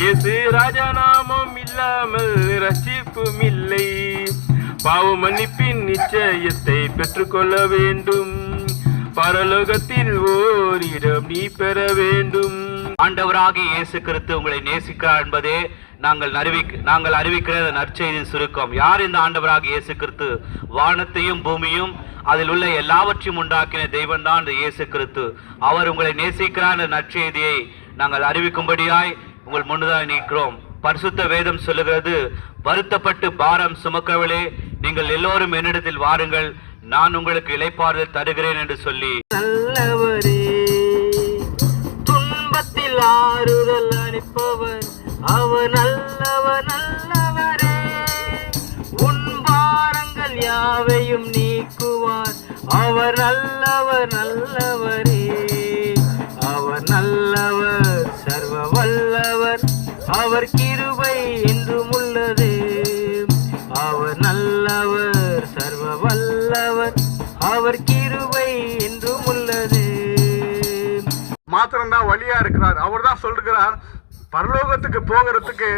இயேசு ராஜாநாமம் இல்லாமல் ரசிப்பும் இல்லை பாவ மன்னிப்பின் நிச்சயத்தை பெற்றுக்கொள்ள வேண்டும். பரலோகத்தில் ஓரிடம் நீ பெற வேண்டும். ஆண்டவராக இயேசு கிறிஸ்து உங்களை நேசிக்கிறார் என்பதே நாங்கள் அறிவிக் நாங்கள் அறிவிக்கிற நற்செய்தியின் சுருக்கம். யார் இந்த ஆண்டவராக இயேசு கிறிஸ்து? வானத்தையும் பூமியும் அதில் உள்ள எல்லாவற்றையும் உண்டாக்கின தெய்வம்தான் இந்த இயேசு கிறிஸ்து. அவர் உங்களை நேசிக்கிறார் என்ற நற்செய்தியை நாங்கள் அறிவிக்கும்படியாய் உங்கள் முன்னதாக நிற்கிறோம். பரிசுத்த வேதம் சொல்லுகிறது வருத்தப்பட்டு பாரம் சுமக்கவளே நீங்கள் எல்லோரும் என்னிடத்தில் வாருங்கள் நான் உங்களுக்கு இழைப்பாறுதல் தருகிறேன் என்று சொல்லி. நல்லவரே துன்பத்தில் ஆறுதல் அளிப்பவர் அவர் நல்லவர் நல்லவரே. உன் பாரங்கள் யாவையும் நீக்குவார் அவர் நல்லவர் நல்லவரே. அவர் கிருவை என்றும் உள்ளது. மாத்திரம்தான் வழியா இருக்கிறார். அவர் தான் சொல்லுகிறார் பரலோகத்துக்கு போகிறதுக்கு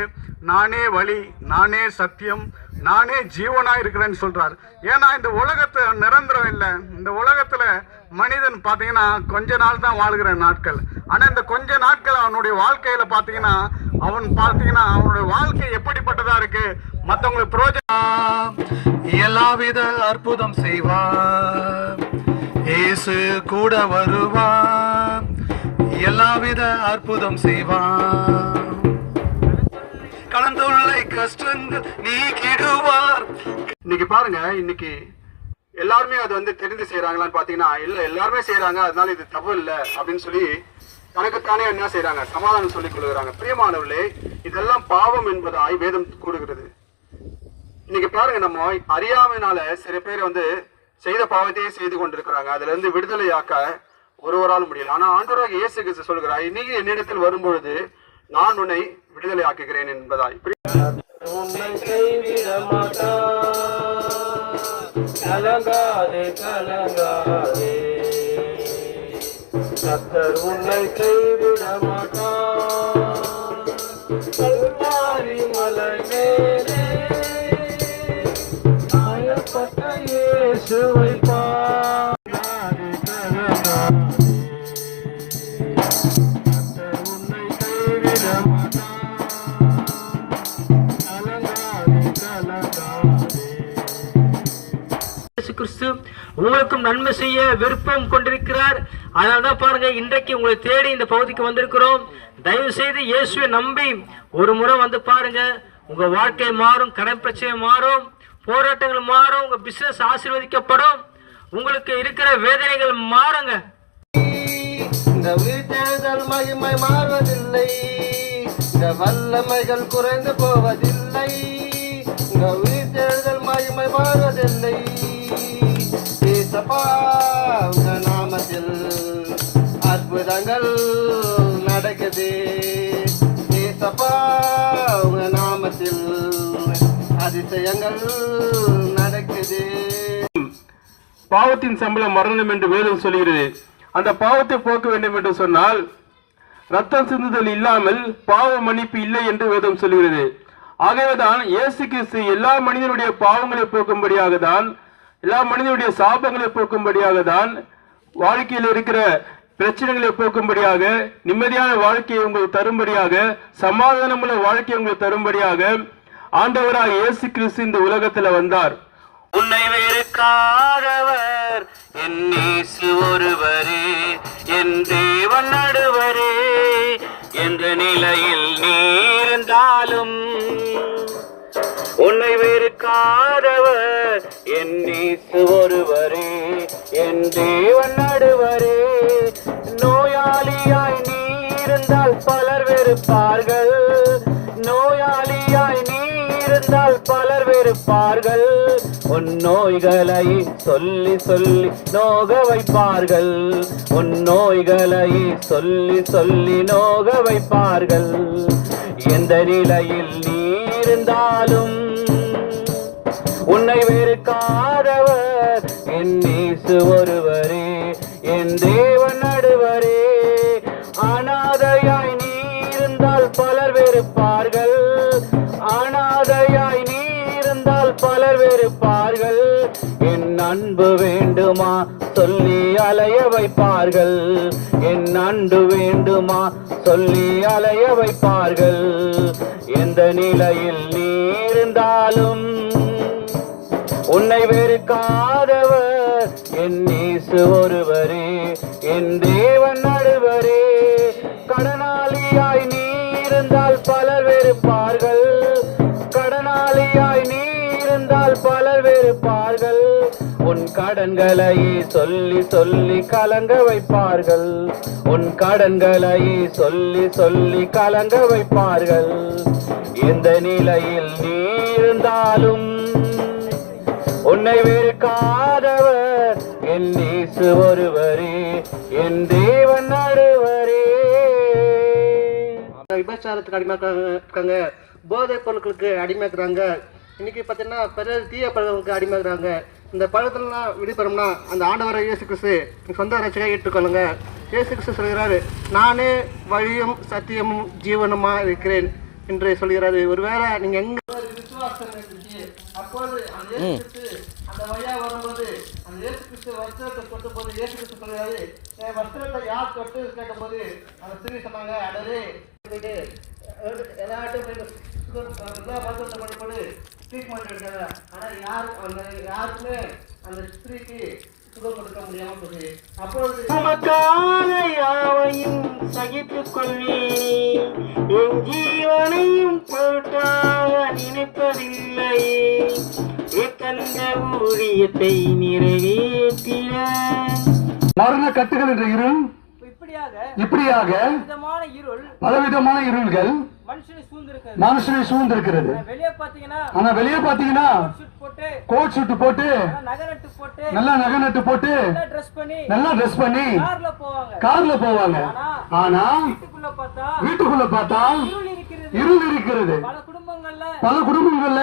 நானே வழி நானே சத்தியம் நானே ஜீவனா இருக்கிறேன்னு சொல்றார். ஏன்னா இந்த உலகத்தை நிரந்தரம் இல்லை. இந்த உலகத்துல மனிதன் பார்த்தீங்கன்னா கொஞ்ச நாள் தான் வாழ்கிற நாட்கள். ஆனால் இந்த கொஞ்ச நாட்கள் அவனுடைய வாழ்க்கையில் பார்த்தீங்கன்னா அவன் பார்த்தீங்கன்னா அவனுடைய வாழ்க்கை எப்படிப்பட்டதா இருக்கு? மற்றவங்களுக்கு புரோஜனம். எல்லாவித அற்புதம் செய்வார் இயேசு கூட வருவார் எல்லாவித அற்புதம் செய்வார் கலந்துள்ள கஷ்டங்கள் நீக்கிடுவார். இன்னைக்கு பாருங்க இன்னைக்கு எல்லாருமே அது வந்து தெரிந்து செய்யறாங்களான்னு பாத்தீங்கன்னா இல்ல எல்லாருமே செய்யறாங்க அதனால இது தப்பு இல்ல அப்படின்னு சொல்லி தனக்குத்தானே என்ன செய்யறாங்க சமாதானம் சொல்லிக் கொள்கிறாங்க. பிரியமானவர்களே இதெல்லாம் பாவம் என்பதாய் வேதம் கூறுகிறது. இன்னைக்கு பாருங்க நம்ம அறியாமைனால சில பேர் வந்து செய்த பாவத்தையே செய்து கொண்டிருக்கிறாங்க. அதுல இருந்து விடுதலையாக்க ஒருவரால் முடியல. ஆனா ஆண்டவராக இயேசு கிறிஸ்து சொல்கிறார் இன்னைக்கு என்னிடத்தில் வரும்பொழுது நான் உன்னை விடுதலை ஆக்குகிறேன் என்பதாய் கலங்காதே கலங்காதே. கத்தர் உன்னை கைவிட கிறிஸ்து உங்களுக்கும் நன்மை செய்ய விருப்பம் கொண்டிருக்கிறார். அதனால தான் பாருங்க இன்றைக்கு உங்களை தேடி இந்த பகுதிக்கு வந்திருக்கிறோம். தயவு செய்து இயேசுவை நம்பி ஒரு முறை வந்து பாருங்க. உங்க வாழ்க்கை மாறும் கடன் பிரச்சனை மாறும் போராட்டங்கள் மாறும் உங்க பிசினஸ் ஆசீர்வதிக்கப்படும். உங்களுக்கு இருக்கிற வேதனைகள் மாறுங்க. இந்த உயிர்த்தெழுதல் மகிமை மாறுவதில்லை. இந்த வல்லமைகள் குறைந்து போவதில்லை. இந்த உயிர்த்தெழுதல் மகிமை மாறுவதில்லை. ஏசப்பா உங்க நாமத்தில் அற்புதங்கள் நடக்குது. ஏசப்பா உங்க நாமத்தில் அதிசயங்கள் நடக்குது. பாவத்தின் சம்பளம் மரணம் என்று வேதம் சொல்கிறது. அந்த பாவத்தை போக்க வேண்டும் என்று சொன்னால் ரத்தம் சிந்துதல் இல்லாமல் பாவ மன்னிப்பு இல்லை என்று வேதம் சொல்கிறது. ஆகவேதான் இயேசு கிறிஸ்து எல்லா மனிதனுடைய பாவங்களை போக்கும்படியாக தான் எல்லா மனிதனுடைய சாபங்களை போக்கும்படியாக தான் வாழ்க்கையில் இருக்கிற பிரச்சனைகளை போக்கும்படியாக நிம்மதியான வாழ்க்கையை உங்களுக்கு தரும்படியாக சமாதானமுள்ள வாழ்க்கையை உங்களுக்கு தரும்படியாக ஆண்டவராக இயேசு கிறிஸ்து இந்த உலகத்துல வந்தார். உன்னை வெறுக்காதவர் என் நேசு ஒருவரே என் தேவன் நடுவரே என்ற நிலையில் நீ உன்னை வெறுக்காதவர் என் நீசு ஒருவரே என் தேவன் நடுவரே. நோயாளியாய் நீ இருந்தால் பலர் வெறுப்பார்கள். நோயாளியாய் நீ இருந்தால் பலர் வெறுப்பார்கள். உன் நோய்களை சொல்லி சொல்லி நோக வைப்பார்கள். உன் நோய்களை சொல்லி சொல்லி நோக வைப்பார்கள். எந்த நிலையில் நீ இருந்தாலும் உன்னை வேறு காதவர் என் நேசு ஒருவரே என் தேவன் நடுவரே. அனாதையாய் நீ இருந்தால் பலர் வெறுப்பார்கள். அனாதையாய் நீ இருந்தால் பலர் வெறுப்பார்கள். என் அன்பு வேண்டுமா சொல்லி அலைய வைப்பார்கள். என் அன்பு வேண்டுமா சொல்லி அலைய வைப்பார்கள். எந்த நிலையில் நீ இருந்தாலும் உன்னை வெறுக்காதவர் என் இயேசு ஒருவரே என் தேவன் நடுவரே. கடனாளியாய் நீ இருந்தால் பலர் வெறுப்பார்கள். கடனாளியாய் நீ இருந்தால் பலர் வெறுப்பார்கள். உன் கடன்களையே சொல்லி சொல்லி கலங்க வைப்பார்கள். உன் கடன்களையே சொல்லி சொல்லி கலங்க வைப்பார்கள். எந்த நிலையில் நீ இருந்தாலும் உன்னை வெறுக்காதவர் என் இயேசு ஒருவரே என் தேவன் நடுவரே விபச்சாரத்துக்கு அடிமையாக்க- போதைப் பொருட்களுக்கு அடிமையாக்குறாங்க. இன்னைக்கு பார்த்தீங்கன்னா பெரிய தீய பழக்கங்களுக்கு அடிமையாக்குறாங்க. இந்த பழக்கத்துலாம் விடுபெறும்னா அந்த ஆண்டவரை இயேசு கிறிஸ்து சொந்த ரசிகை ஏற்றுக்கொள்ளுங்க. இயேசு கிறிஸ்து சொல்கிறாரு நானே வழியும் சத்தியமும் ஜீவனமாக இருக்கிறேன் என்று சொல்கிறாரு. ஒருவேளை நீங்கள் எங்கே விசுவாசம் இருந்துச்சு அப்போது அந்த இயேசு கிறிஸ்து அந்த வழியா வரும்போது அந்த இயேசு கிறிஸ்து வஸ்திரத்தை தொட்ட போது இயேசு கிறிஸ்து சொல்றாரு என் வஸ்திரத்தை யார் தொட்டு கேட்டபோது அந்த ஸ்திரீ சொன்னாங்க அடரே எல்லாட்டும் மருத்துவத்தை பண்ணி ட்ரீட்மெண்ட் எடுத்தாங்க ஆனா யார் அந்த யாருக்குமே அந்த ஸ்திரீக்கு முடியாம அப்பொழுது உமக்காக யாவையும் சகித்துக் கொள்வேன் என் ஜீவனையும் பொருட்டாக நினைப்பதில்லை. தந்த ஊழியத்தை நிறைவேற்றிட மரண கட்டுகள் என்ற இருள் இப்படியாக இப்படியாக விதமான இருள் பலவிதமான இருள்கள் மனுஷனை சூழ்ந்திருக்கிறது. ஆனா வெளியே பாத்தீங்கன்னா கோட் சுட்டு போட்டு நல்லா நகை நட்டு போட்டு நல்லா ட்ரெஸ் பண்ணி கார்ல போவாங்க. ஆனா வீட்டுக்குள்ள பார்த்தா இருள் இருக்கிறது. பல குடும்பங்கள்ல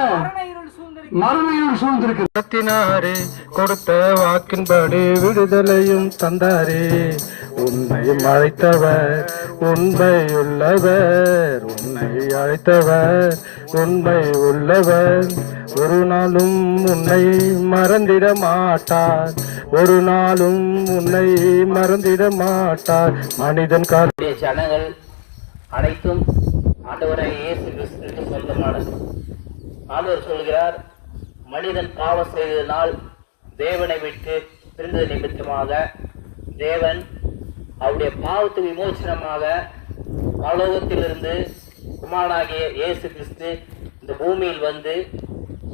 நடத்தினாரே கொடுத்த வாக்கின்படி விடுதலையும் தந்தாரே. உன்னை அழைத்தவர் உண்மை உள்ளவர். உன்னை அழைத்தவர் உண்மை உள்ளவர். ஒரு நாளும் உன்னை மறந்திட மாட்டார். ஒரு நாளும் உன்னை மறந்திட மாட்டார். மனிதன் கால் ஜனங்கள் அனைத்தும் ஆண்டவரை இயேசு கிறிஸ்துவுக்கு சொந்தமானது. ஆண்டவர் சொல்கிறார் மனிதன் பாவம் செய்ததனால் தேவனை விட்டு பிரிந்தது நிமித்தமாக தேவன் அவருடைய பாவத்து விமோசனமாக பரலோகத்திலிருந்து குமாராகிய இயேசு கிறிஸ்து இந்த பூமியில் வந்து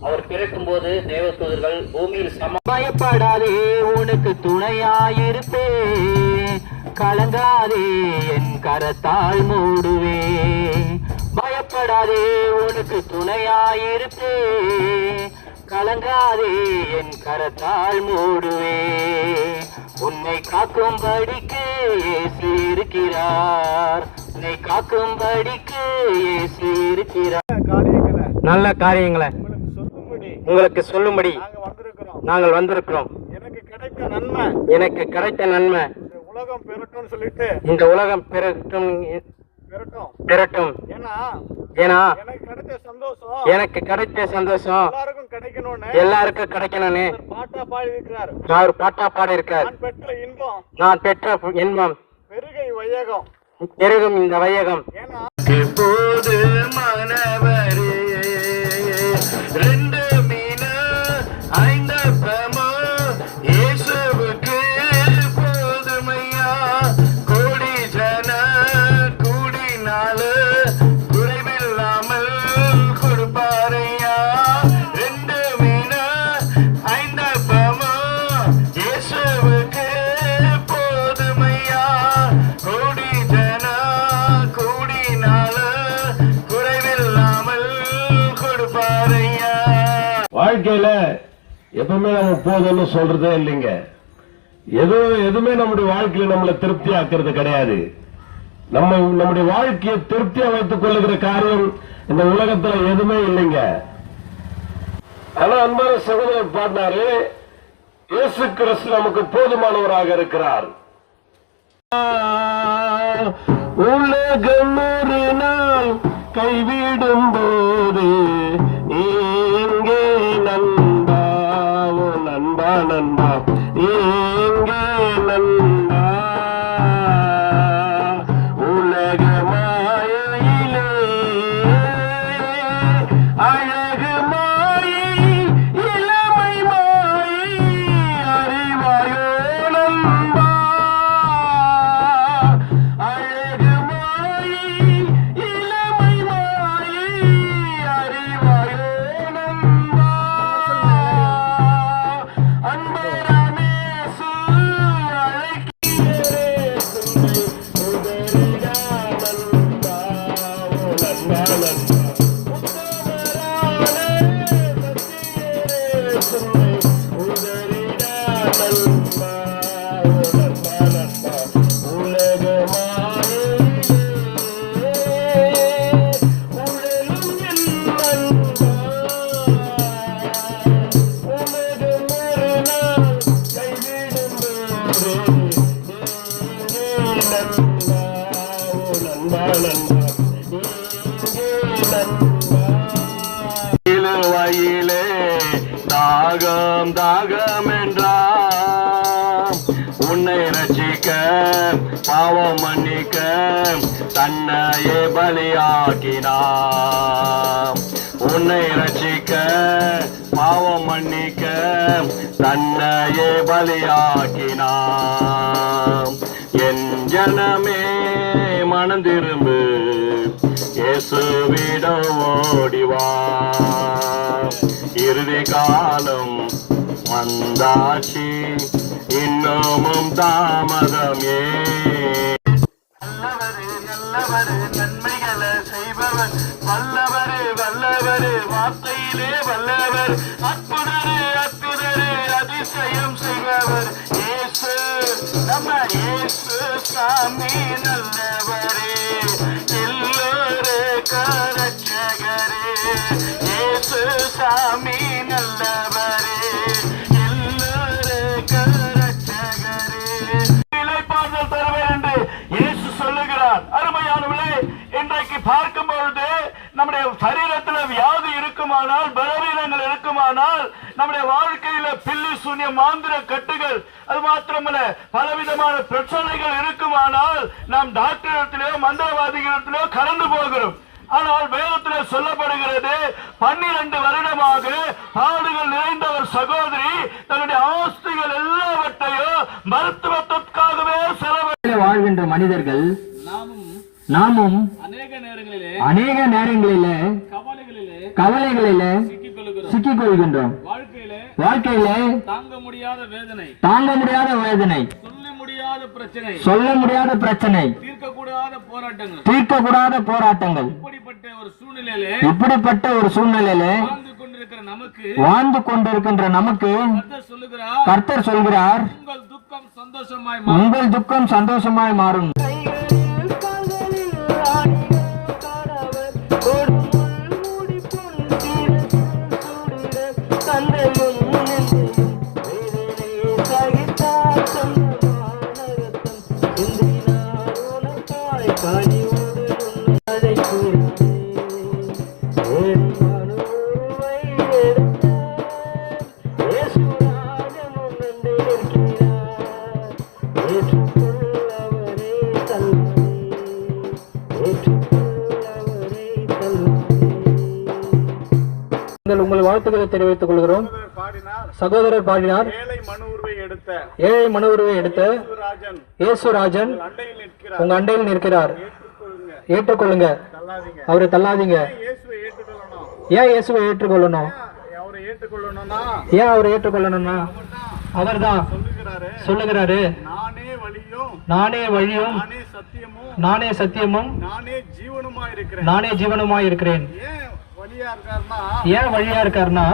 அவர் பிறக்கும் போது தேவதூதர்கள் பூமியில் சம பயப்படாதே உனக்கு துணையாயிருப்பே. கலங்காதே என் கரத்தால் மூடுவே. பயப்படாதே உனக்கு துணையாயிருப்பே. கலங்காதே என் கரத்தால் மூடுவே. உன்னை காக்கும்படிக்கு இயேசு இருக்கிறார். உன்னை காக்கும்படிக்கு இயேசு இருக்கிறார். காரியங்களை நல்ல காரியங்களை உங்களுக்கு சொல்லும்படி உங்களுக்கு சொல்லும்படி நாங்க நாங்கள் வந்திருக்கிறோம். எனக்கு கிடைத்த நன்மை. எனக்கு கிடைத்த நன்மை. இந்த உலகம் பெறட்டும்னு சொல்லிட்டு இந்த உலகம் பெறட்டும் பெறட்டும் பெறட்டும் ஏன்னா எனக்கு கிடைத்த சந்தோஷம். எல்லாருக்கும் கிடைக்கணும்னு பாட்டா பாடி இருக்கிறார் அவர் பாட்டா பாடி இருக்கார் நான் பெற்ற இன்பம். நான் பெற்ற இன்பம். பெருகை வையகம். பெருகும் இந்த வையகம். ஏன்னா போது எப்பவுமே நம்ம போதும்னு சொல்றதே இல்லைங்க. எதுவும் எதுவுமே நம்முடைய வாழ்க்கையில நம்மளை திருப்தி ஆக்குறது கிடையாது. நம்ம நம்முடைய வாழ்க்கையை திருப்தியா வைத்துக் கொள்ளுகிற காரியம் இந்த உலகத்துல எதுவுமே இல்லைங்க. ஆனா அன்பான சகோதரர் பாடினாரு இயேசு கிறிஸ்து நமக்கு போதுமானவராக இருக்கிறார். உலகம் ஒரு நாள் கைவிடும் போது தாகம் தாகம் என்றாம். உன்னை ரசிக்க பாவம் மன்னிக்க தன்னையே பலியாக்கினாம். உன்னை ரசிக்க பாவம் மன்னிக்க தன்னையே பலியாக்கினாம். என் ஜனமே மனம் திரும்பு இயேசுவிடம் ஓடிவா இறுதி காலம் வந்தாச்சு. இன்னமும் தாமதம் ஏன் நல்லவரு நல்லவரு நன்மைகளை செய்பவர். வல்லவரு வல்லவரு வார்த்தையிலே வல்லவர். அற்புதரு அற்புதரு அதிசயம் செய்பவர். ஏசு நம்ம இயேசு சாமி நல்லவரே நம்முடைய வாழ்க்கையில பில்லி சூன்ய மாந்திர கட்டுகள் அது மாத்திரமல்ல பலவிதமான பிரச்சனைகள் இருக்குமானால் நாம் டாக்டரிடத்திலேயோ மந்திரவாதிகளிடத்திலேயோ கடந்து போகிறோம். ஆனால் வேதத்தில் சொல்லப்படுகிறது பன்னிரண்டு வருடமாக பாடுகள் நிறைந்த ஒரு சகோதரி தன்னுடைய ஆஸ்திகள் எல்லாவற்றையும் மருத்துவத்திற்காகவே செலவு வாழ்கின்ற மனிதர்கள் நாமும் அநேக நேரங்களிலே கவலைகளிலே சிக்கிக் கொள்கின்றோம் வாழ்க்கையிலே தாங்க முடியாத வேதனை தாங்க முடியாத வேதனை சொல்ல முடியாத பிரச்சனை தீர்க்கக்கூடாத போராட்டங்கள். தீர்க்கக்கூடாத போராட்டங்கள். இப்படிப்பட்ட ஒரு சூழ்நிலையிலே இப்படிப்பட்ட ஒரு சூழ்நிலையிலே வாழ்ந்து கொண்டிருக்கிற நமக்கு வாழ்ந்து கொண்டிருக்கின்ற நமக்கு கர்த்தர் சொல்கிறார் உங்கள் துக்கம் சந்தோஷமாய் உங்கள் துக்கம் சந்தோஷமாய் மாறும். வாழ்த்துக்களை தெரிவித்துக் கொள்கிறோம். சகோதரர் பாடினார். ஏழை மனு உருவை எடுத்த இயேசுராஜன் அண்டையில் நிற்கிறார் உங்க அண்டையில் நிற்கிறார். ஏற்றுக்கொள்ளுங்க. அவரை தள்ளாதீங்க. ஏன் இயேசுவை ஏற்றுக்கொள்ளணும்? ஏன் அவரை ஏற்றுக்கொள்ளணும்னா? அவர்தான். சொல்லுகிறாரு. நானே வழியும். நானே சத்தியமும். நானே ஜீவனுமாய் இருக்கிறேன் ஏன் வழியா இருக்காருன்னா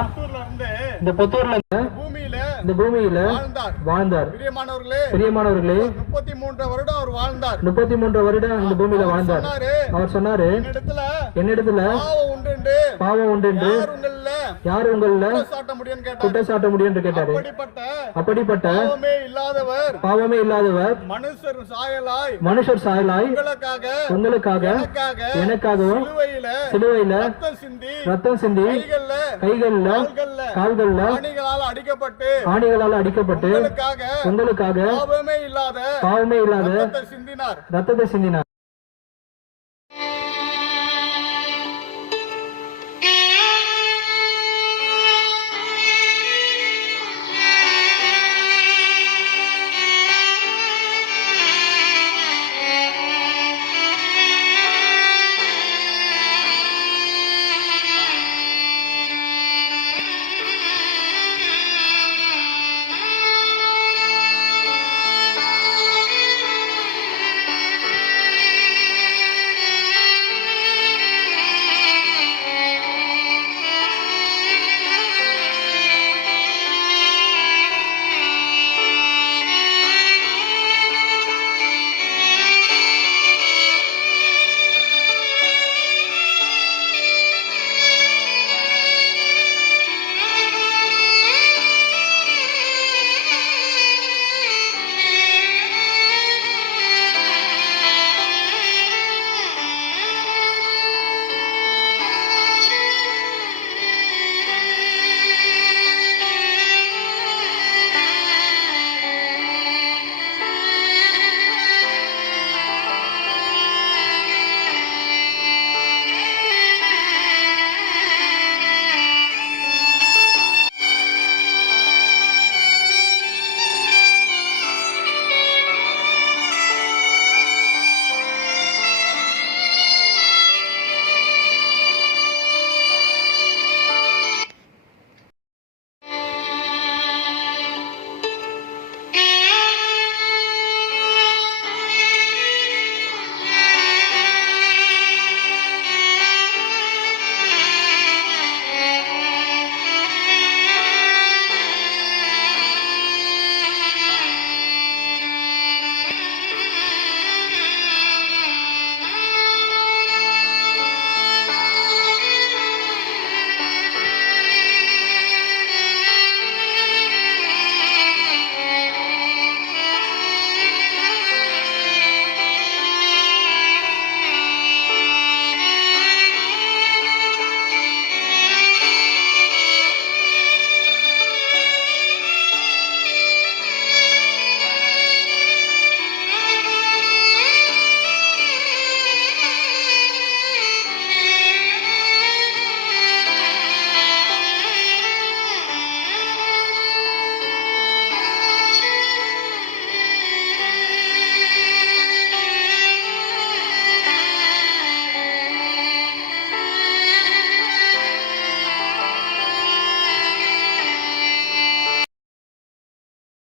இந்த புத்தூர்ல பூமியில இந்த பூமியில வாழ்ந்தார். வாழ்ந்தார். பிரியமானவர்களே பிரியமானவர்களே முப்பத்தி மூன்று வருடம் அவர் வாழ்ந்தார். முப்பத்தி மூன்று வருடம் இந்த பூமியில வாழ்ந்தார். அவர் சொன்னாரு இடத்துல என்னிடத்துல பாவம் உண்டு பாவம் உண்டு யார் உங்கள யார் உங்கள சாட்ட முடியும்னு கேட்டார். குற்றம் சாட்ட முடியும் என்று கேட்டாரு. அப்படிப்பட்ட பாவமே இல்லாதவர் பாவமே இல்லாதவர் மனுஷர் சாயலாய் மனுஷர் சாயலாய் உங்களுக்காக உங்களுக்காக எனக்காக எனக்காகவும் சிலுவையில ரத்தம் சிந்தி கைகள்ல கைகள்ல கால்கள்ல அடிக்கப்பட்டு ஆணிகளால் அடிக்கப்பட்டு உங்களுக்காக உங்களுக்காக பாவமே இல்லாத பாவமே இல்லாத ரத்தத்தை சிந்தினார்.